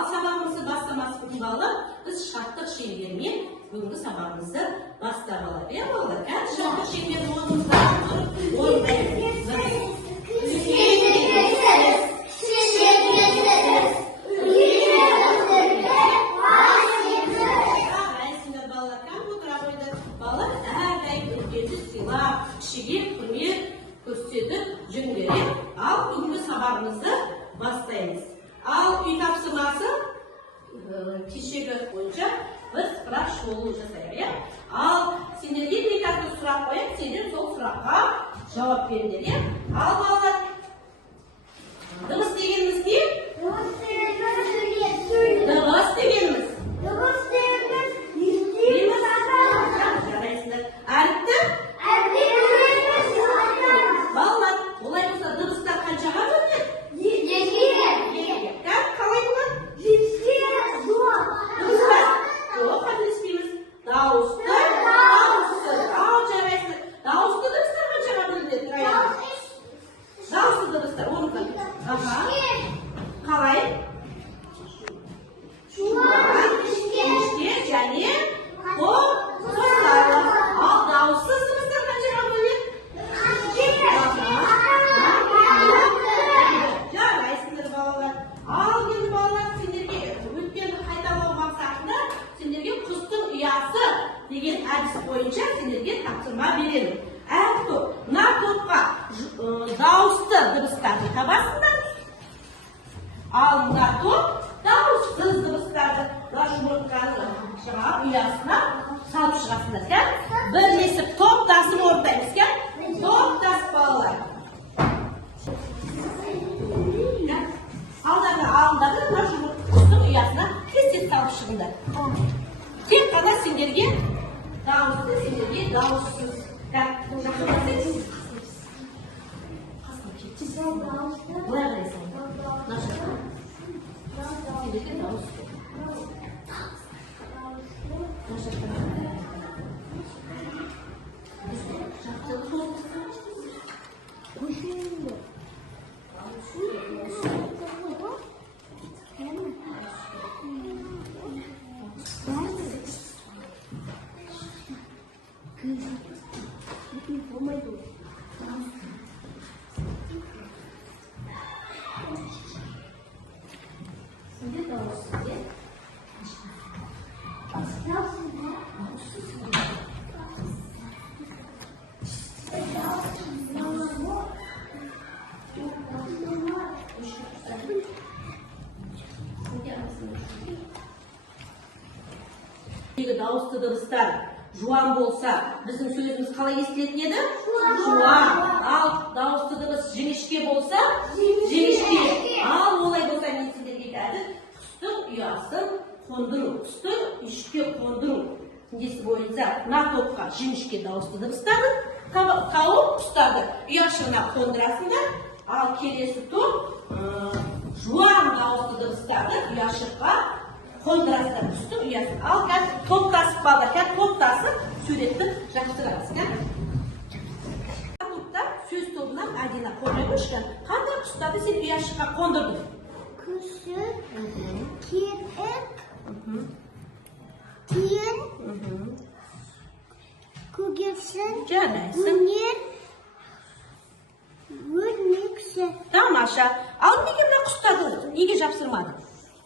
Al sabahımızı başlaması için bağlı, biz şartlık şekerмен bugünkü sabahımızı başlamalıyız. Ya bağlı, şartlık şeker olduğumuzda al bugünkü sabahımızı başlayınız. Al uy tapsırması kişilik boyunca biz sıra şolu жасайық. Al сендерге bir tane сұрақ қояйық, сендер сол сұраққа жауап беріңдер. Ал балалар, дыбыс дегеніміз не? Дыбыс дегеніміз. Жарайсыңдар. Әріпті? Балалар, олай болса дыбыстар қаншаға бөлінеді? Қалай болады? Дыбыстар. Жоқ, қателеспейміз. Дауысты, дауыссыз. Ал жарайсыңдар. Дауысты дыбыстар қаншаға бөлінеді? Дауысты дыбыстар, оны қалай? Ішке және қосарлы. Ал дауыссыз дыбыстар қаншаға бөлінеді? Жарайсыңдар балалар. Ал енді балалар сендерге өткенді қайталау мақсатында сендерге құстың ұясы деген әдіс бойынша сендерге тапсырма беремін. Әр топ, мына топқа дауысты дыбыстарды табасыңдар. Ал мына топ дауыссыз дыбыстарды жұмыртқаның ұясына салып шығасыңдар. Бірлесіп топтасып орындаймыз. Топтас балалар. Алдағы мына жұмыртқаның ұясына кесет салып шығыңдар. Тек қана сендерге дауысты, сендерге дауыссыз. Былай қарайсың. Сендерге дауысты. Дауысты дыбыстар жуан болса, біздің сөзіміз қалай естілетін еді? Жуан. Ал дауысты дыбыс жіңішке болса, жіңішке. Ал олай болса, мен сендерге айтады, құстың ұясын қондыру, құсты ішке қондыру. Тіндесі бойынша мына топқа жіңішке дауысты дыбыстарды тауып құстарды ұяшығына қондырасыңдар. Ал келесі топ жуан дауысты дыбыстарды ұяшыққа қондырасыңдар құстың ұясын. Ал қазір топтасып балдар, топтасып суретті жақтырамыз. Топта сөз тобынан әдена қондырып қандай құстарды сен ұяшыққа қондырдың? Күшік, киік, тиін, көкексін, өнер, өрмекші. Тамаша. Ал неге мына құстарды неге жапсырмадың?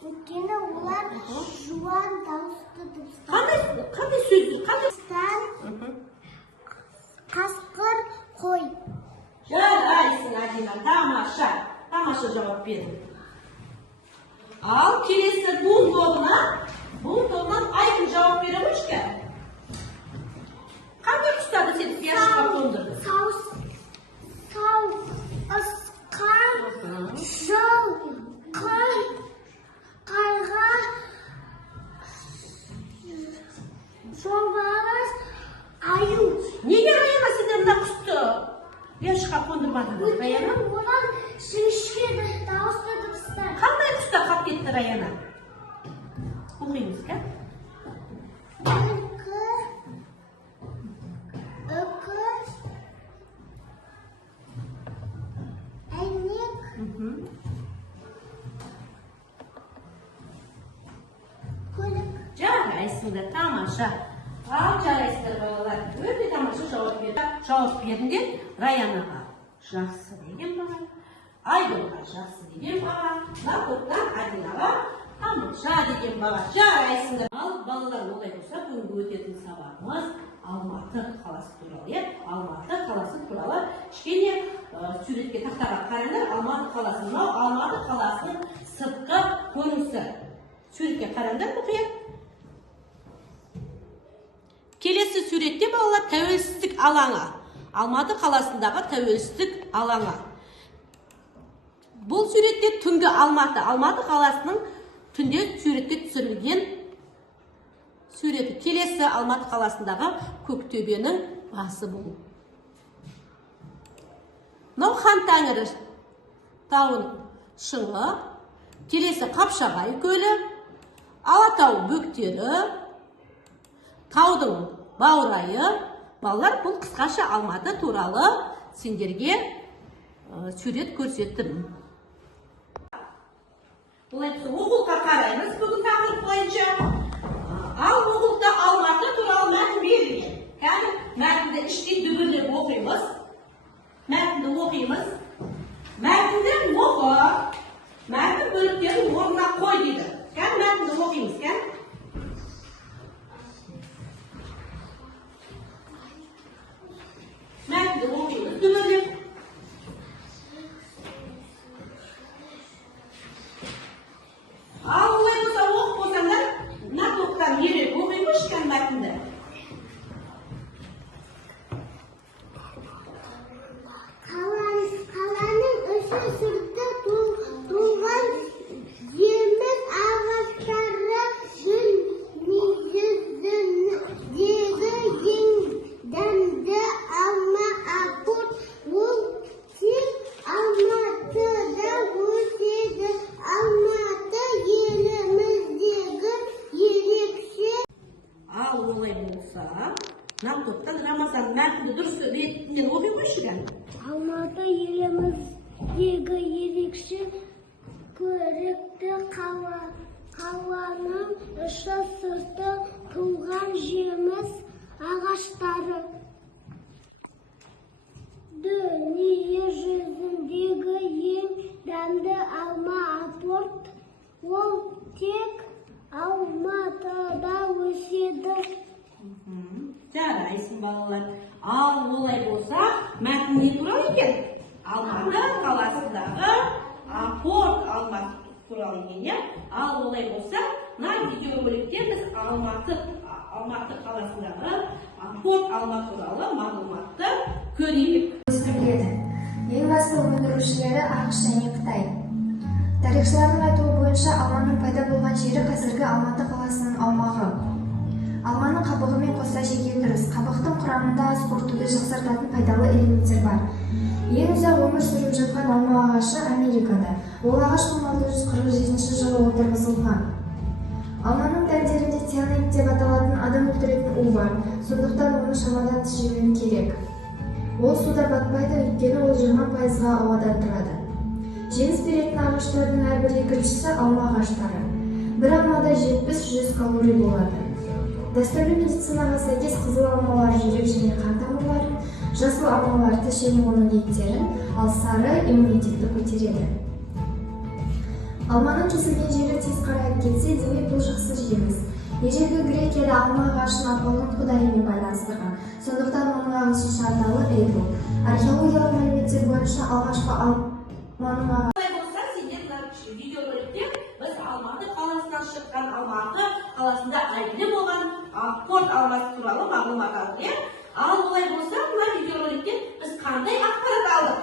Өйткені олар жуан дауысты дыбыстар. Қандай сөздер? Құстан, қасқыр, қой. Жарайсың, Адина. Тамаша. Тамаша жауап бердің. Ал келесі бұл тобынан айқын жауап бере қойшы. Қандай құстарды сен ұяшыққа қондырдың? Асқан, жылқы, қарға, жолбарыс, аю. Неге Раяна сендер мына құсты ұяшыққа қондырмадыңдар, Раяна? Олар жіңішке дауысты дыбыстар. Қандай құстар қалып кетті, Раяна? Оқимыз, ка? Жарайсыңдар, тамаша. Ал жарайсыңдар балалар. Өте тамаша жауап берді. Жауап бердіңдер. Раянаға жақсы деген баға. Айдолға жақсы деген баға. Лақоттан Адинаға тамаша деген баға. Жарайсыңдар. Ал балалар олай болса, бүгінгі өтетін сабағымыз Алматы қаласы туралы. Алматы қаласы туралы кішкене суретке тақтаға қараңдар. Алматы қаласы. Мынау Алматы қаласының сыртқы көрінісі. Суретке қараңдар мұқият. Келесі суретте балалар тәуелсіздік алаңы. Алматы қаласындағы тәуелсіздік алаңы. Бұл суретте түнгі Алматы. Алматы қаласының түнде суретке түсірілген суреті. Келесі Алматы қаласындағы Көктөбенің басы бұл. Мынау Хан Тәңірі тауының шыңы. Келесі Қапшағай көлі. Алатау бөктері. Таудың баурайы. Балалар, бұл қысқаша Алматы туралы сендерге сурет көрсеттім. Оқулыққа қараймыз бүгін тақырып бойынша. Ал оқулықта Алматы туралы мәтін берілген. Кәдімгі мәтінді іштен дүбірлеп оқимыз. Мәтінді оқимыз. Мәтінді оқы. Мәтін бөліктерін орнына қой дейді. Кәдімгі мәтінді оқимыз. Кәдімгі мәтінді оқимыз дүбірлеп. Ал олай болса оқып болсаңдар, мына тоқтан ерек оқимыз кәдімгі мәтінді. Қаланың үші сырты туған жеріміз ағаштары дүниедегі ең дәмді алма апорт. Ол тек Алматыда өседі. Алматы еліміздегі ерекше. Ал олай болса, мына топтан Рамазан мәтінді дұрыс ретінен оқи қойшы. Алматы еліміздегі ерекше көрікті қаланың іші сырты туған жеріміз ағаштары. Дүние жүзіндегі ең дәмді алма апорт. Ол тек Алматыда өседі. Жарайсың балалар. Ал олай болса, мәтін не туралы екен? Алматы қаласындағы апорт Алматы туралы екен. Ал олай болса, мына видеороликте біз Алматы қаласындағы апорт Алматы туралы мағлұматты көрейік. Өсіріледі. Ең басты өндірушілері ақш және Қытай. Тарихшылардың айтуы бойынша алманың пайда болған жері қазіргі Алматы қаласының аумағы. Алманың қабығымен қоса жеген дұрыс. Қабықтың құрамында ас қорытуды жақсартатын пайдалы элементтер бар. Ең ұзақ өмір сүріп жатқан алма ағашы Америкада. Ол ағаш 1647 жылы отырғызылған. Алманың дәндерінде цианид деп аталатын адам өлтіретін у бар. Сондықтан оны шамадан тыс жеу керек. Ол суда батпайды, өйткені ол 20%-ға ауада тұрады. Жеміс беретін ағаштардың әрбір екіншісі алма ағаштары. Бір алмада 70-100 калорий болады. Дәстүрлі медицинаға сәйкес қызыл алмалар жүрек және қан тамырларын, жасыл алмалар тіс және оның еттерін, ал сары иммунитетті көтереді. Алманың кесілген жері тез қарайып кетсе, демек бұл жақсы жеміс. Ежелгі Грекияда алма ағашын Аполлон құдайымен байланыстырған. Сондықтан оның ағашының атауы Эйдол. Археологиялық мәліметтер бойынша алғашқы алманың ағашы. Олай болса, сендер видеороликте біз Алматы қаласынан шыққан Алматы қаласында әйгілі болған апорт алмасы туралы мағлұмат алдық. Ал олай болса, мына видеороликте біз қандай ақпарат алдық?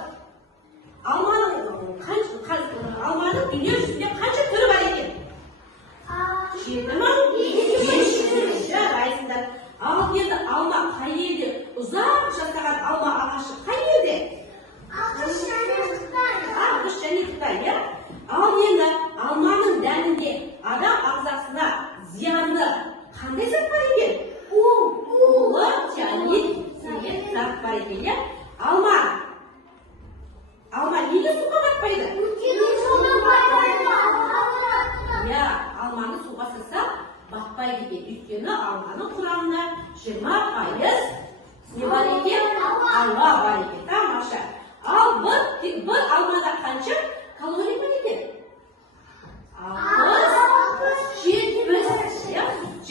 Алманың дүние жүзінде қанша түрі бар екен? 7.500. Жарайсыңдар. Ал енді алма қай елде? Ұзақ жасаған алма ағашы қай елде? ақш және Қытай. ақш және Қытай, иә? Ал енді алманың дәнінде адам ағзасына зиянды қандай зат бар екен? Улы цианид деген зат бар екен, иә? Алма неге суға батпайды? Иә, алманы суға салса, батпайды екен. Өйткені алманың құрамында 20% не бар екен? Алма бар екен. Тамаша. Ал бір алмада қанша калория бар екен? 60-70.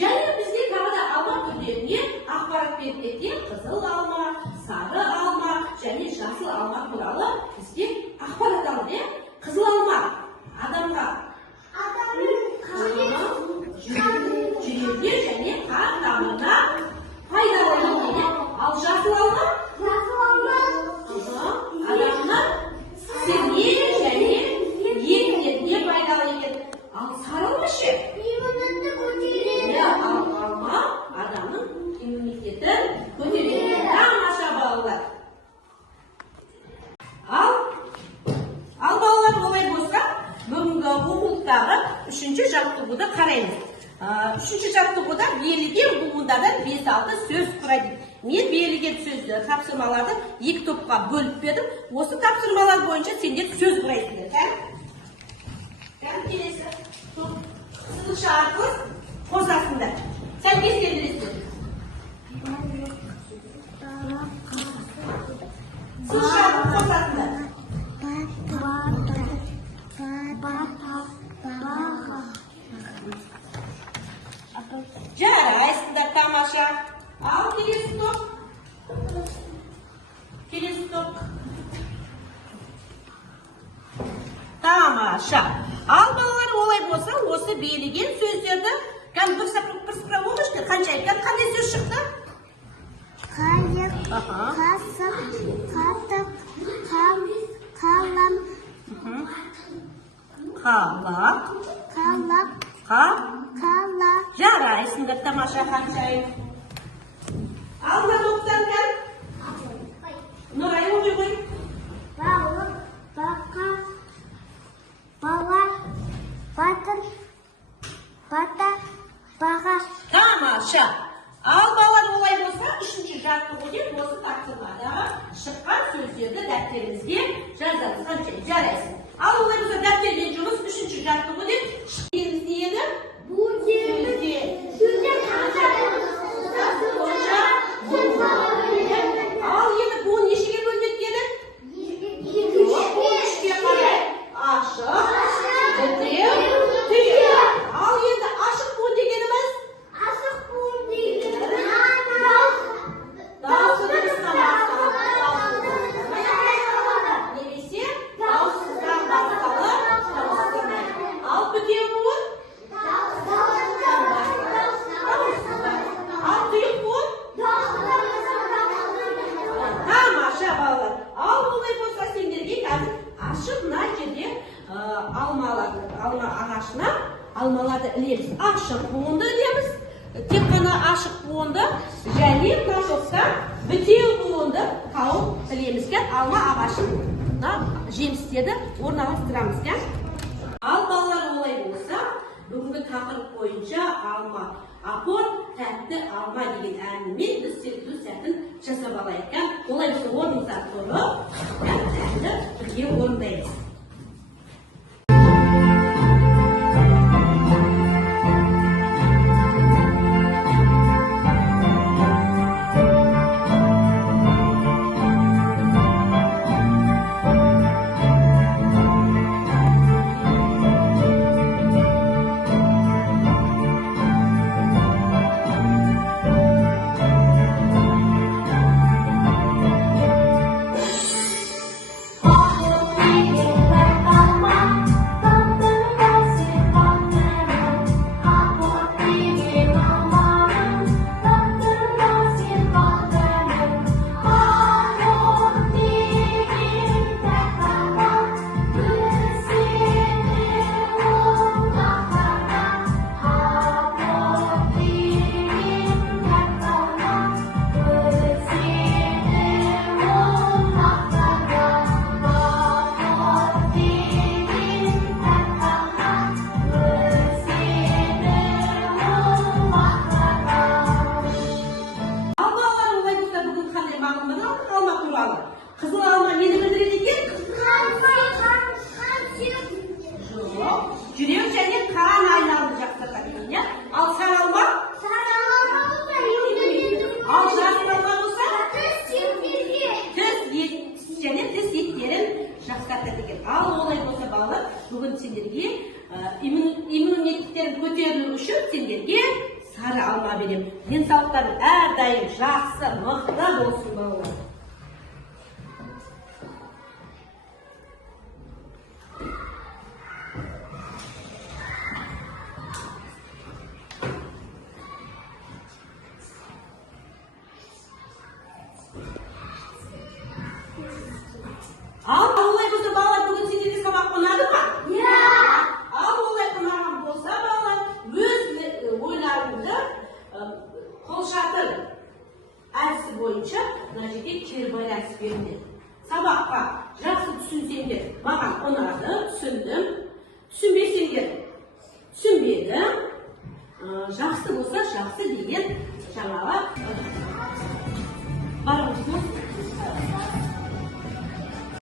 Және бізде тағы да алма түрлеріне ақпарат беріп кеткен. Қызыл алма, сары алма және жасыл алма туралы бізде ақпарат алды. Қызыл алма адамға жүрегіне және қан тамырына пайдалы екен. Ал жасыл алма адамның сіңіріне және етіне пайдалы екен. Ал сары алма ше? Алма адамның иммунитетін көтереді. Тамаша балалар. Ал балалар олай болса, бүгінгі оқулықтағы 3-ші жаттығуды қараймыз. 3-ші жаттығуда берілген буындардан 5-6 сөз құрайды. Мен берілген сөзді тапсырмаларды 2 топқа бөліп бердім. Осы тапсырмалар бойынша сендер сөз құрайсыңдар. Кәм келесі топ сызықша арқылы қосасыңдар. Сәл кестендіресіңдер. Сызықша арқылы қосасыңдар. Жарайсыңдар, тамаша. Ал келесі топ. Тамаша. Ал балалар олай болса, осы берілген сөздерді бір сыпыра оқыңыздар. Қанша айтқан? Қандай сөз шықты? Қайық, қасық, қатық, қалам, қалақ. Жарайсыңдар, тамаша. Қаншайым. Алма топтан кәл. Нұрай оқи қой. Балық, бақа, бала, батыр, бата, баға. Тамаша. Ал балалар олай болса, 3-ші жаттығуден осы тапсырмадағы шыққан сөздерді дәптеріңізге жазасыз. Қанша жарайсың. Ал олай болса, дәптерден жұмыс 3-ші жаттығуден шыққаныңыз не еді? Ал енді буын нешеге бөлінеді деді? 3-ке қарай. Ашық, бітеу, тұйық. Ал енді ашық буын дегеніміз? Немесе дауыссыздан басталып, ал бітеу буын? Ал тұйық буын? Тамаша балалар. Ал олай болса сендерге қазір ашық мына жерде алма ағашына алмаларды ілеміз. Ашық буынды ілеміз. Тек қана ашық буынды және мына топта бітеу буынды тауып ілеміз. Алма ағашына жемістерді орналастырамыз. Ал балалар олай болса, бүгінгі тақырып бойынша алма апор, тәтті алма деген әнмен біз сөйлесу сәтін жасап алайық. Олай болса, орныңыздан тұрып, әнді бірге орындаймыз. Thank you. үшін сендерге сары алма беремін. Денсаулықтарың әрдайым жақсы, мықты болсын балалар. Ал олай болса балалар, бүгін сендерге сабақ ұнады ма? Ал олай ұнаған болса балалар, өз ойларыңды қолшатыр әдісі бойынша мына жерге кері байланыс беріңдер. Сабаққа жақсы түсінсеңдер, маған ұнады, түсіндім. Түсінбесеңдер, түсінбедім. Жақсы болса жақсы деген жаңағы